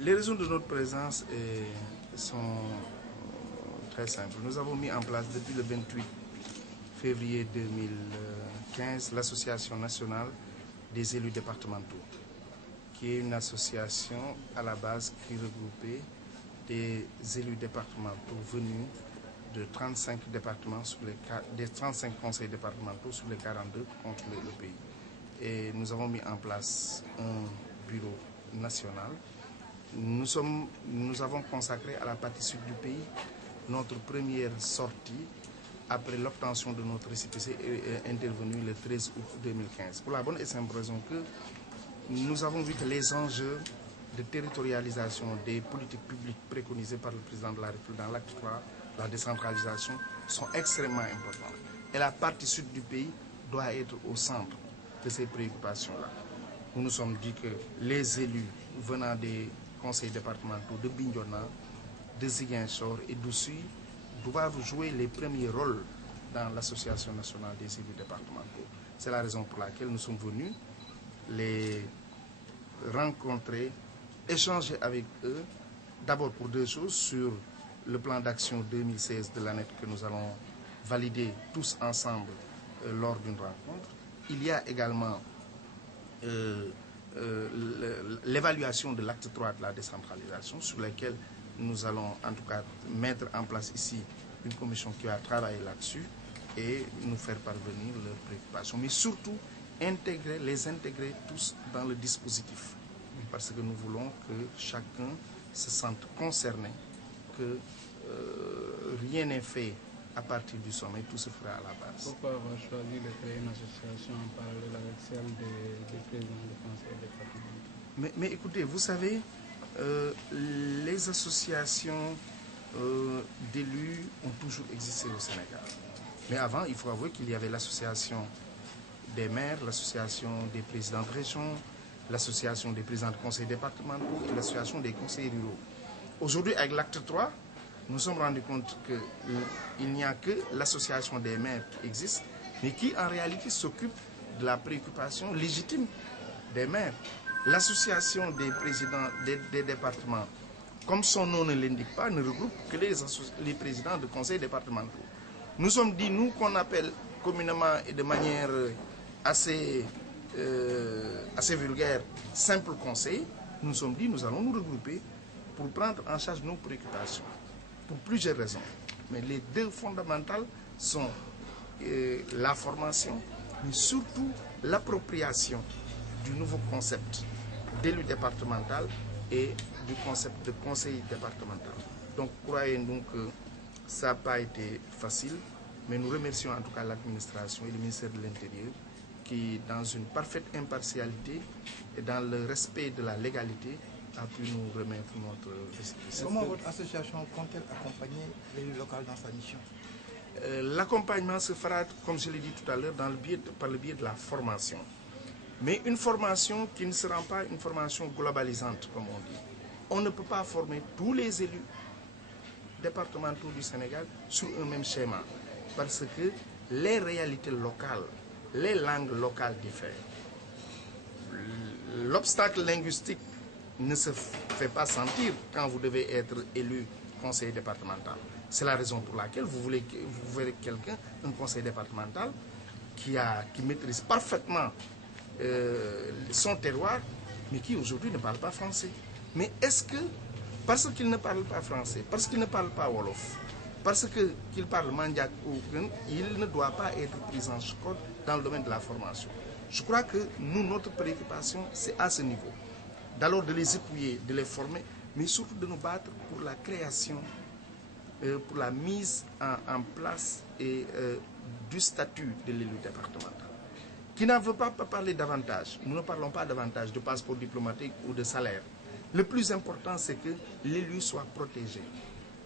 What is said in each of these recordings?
Les raisons de notre présence sont très simples. Nous avons mis en place depuis le 28 février 2015 l'Association nationale des élus départementaux, qui est une association à la base qui regroupait des élus départementaux venus de 35 départements des 35 conseils départementaux sur les 42 contre le pays. Et nous avons mis en place un bureau national. Nous avons consacré à la partie sud du pays notre première sortie après l'obtention de notre récépissé est intervenue le 13 août 2015. Pour la bonne et simple raison que nous avons vu que les enjeux de territorialisation des politiques publiques préconisées par le président de la République dans l'acte 3, la décentralisation, sont extrêmement importants. Et la partie sud du pays doit être au centre de ces préoccupations-là. Nous nous sommes dit que les élus venant des conseils départementaux de Bignona, de Ziguinchor et d'Oussouye doivent jouer les premiers rôles dans l'Association nationale des élus départementaux. C'est la raison pour laquelle nous sommes venus les rencontrer, échanger avec eux, d'abord pour deux choses, sur le plan d'action 2016 de l'année que nous allons valider tous ensemble lors d'une rencontre. Il y a également l'évaluation de l'acte 3 de la décentralisation, sur lequel nous allons en tout cas mettre en place ici une commission qui va travailler là-dessus et nous faire parvenir leurs préoccupations. Mais surtout, les intégrer tous dans le dispositif. Parce que nous voulons que chacun se sente concerné, que rien n'est fait à partir du sommet, tout se fera à la base. Pourquoi avoir choisi de créer une association en parallèle avec celle des présidents du conseil départemental? Mais écoutez, vous savez, les associations d'élus ont toujours existé au Sénégal. Mais avant, il faut avouer qu'il y avait l'association des maires, l'association des présidents de région, l'association des présidents de conseils départementaux et l'association des conseils ruraux. Aujourd'hui, avec l'acte 3, nous nous sommes rendus compte qu'il n'y a que l'association des maires qui existe, mais qui en réalité s'occupe de la préoccupation légitime des maires. L'association des présidents des départements, comme son nom ne l'indique pas, ne regroupe que les présidents de conseils départementaux. Nous sommes dit, nous qu'on appelle communément et de manière assez vulgaire, simple conseil, nous nous sommes dit, nous allons nous regrouper pour prendre en charge nos préoccupations, pour plusieurs raisons. Mais les deux fondamentales sont la formation, mais surtout l'appropriation du nouveau concept d'élu départemental et du concept de conseil départemental. Donc, croyez-nous que ça n'a pas été facile, mais nous remercions en tout cas l'administration et le ministère de l'Intérieur qui, dans une parfaite impartialité et dans le respect de la légalité, a pu nous remettre notre récépissé. Comment votre association compte-t-elle accompagner l'élu local dans sa mission? L'accompagnement se fera, comme je l'ai dit tout à l'heure, par le biais de la formation. Mais une formation qui ne sera pas une formation globalisante, comme on dit. On ne peut pas former tous les élus départementaux du Sénégal sur un même schéma. Parce que les réalités locales, les langues locales diffèrent. L'obstacle linguistique ne se fait pas sentir quand vous devez être élu conseiller départemental. C'est la raison pour laquelle vous verrez quelqu'un, un conseiller départemental, qui maîtrise parfaitement son terroir, mais qui aujourd'hui ne parle pas français. Mais est-ce que, parce qu'il ne parle pas français, parce qu'il ne parle pas wolof, parce qu'il parle mandiak ou il ne doit pas être pris en compte dans le domaine de la formation? Je crois que nous, notre préoccupation, c'est à ce niveau. D'alors de les appuyer, de les former, mais surtout de nous battre pour la création, pour la mise en place du statut de l'élu départemental. Qui n'en veut pas parler davantage. Nous ne parlons pas davantage de passeport diplomatique ou de salaire. Le plus important, c'est que l'élu soit protégé,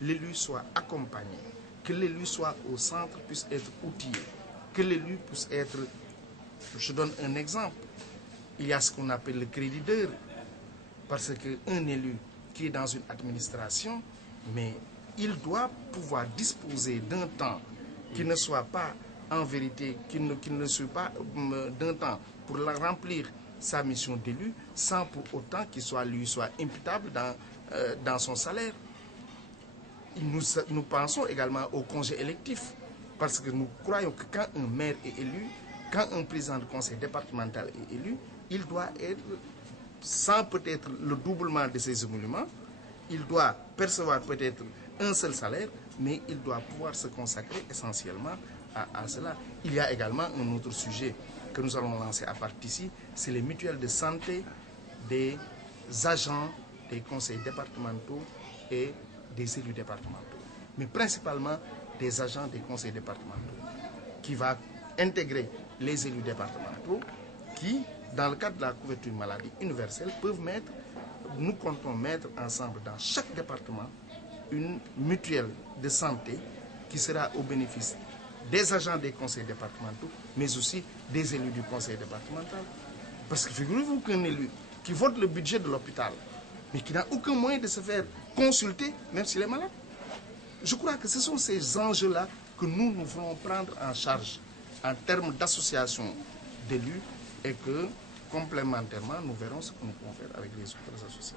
l'élu soit accompagné, que l'élu soit au centre, puisse être outillé, que l'élu puisse être... Je donne un exemple. Il y a ce qu'on appelle le crédit d'heure, parce qu'un élu qui est dans une administration, mais il doit pouvoir disposer d'un temps qui ne soit pas en vérité, qui ne soit pas d'un temps pour remplir sa mission d'élu sans pour autant qu'il soit imputable dans son salaire. Nous pensons également au congé électif, parce que nous croyons que quand un maire est élu, quand un président du conseil départemental est élu, il doit être, sans peut-être le doublement de ses émoluments, il doit percevoir peut-être un seul salaire, mais il doit pouvoir se consacrer essentiellement à cela. Il y a également un autre sujet que nous allons lancer à partir d'ici, c'est les mutuelles de santé des agents des conseils départementaux et des élus départementaux, mais principalement des agents des conseils départementaux, qui va intégrer les élus départementaux qui, dans le cadre de la couverture maladie universelle, nous comptons mettre ensemble dans chaque département une mutuelle de santé qui sera au bénéfice des agents des conseils départementaux, mais aussi des élus du conseil départemental. Parce que figurez-vous qu'un élu qui vote le budget de l'hôpital, mais qui n'a aucun moyen de se faire consulter, même s'il est malade. Je crois que ce sont ces enjeux-là que nous voulons prendre en charge en termes d'association d'élus et que, complémentairement, nous verrons ce que nous pouvons faire avec les autres associations.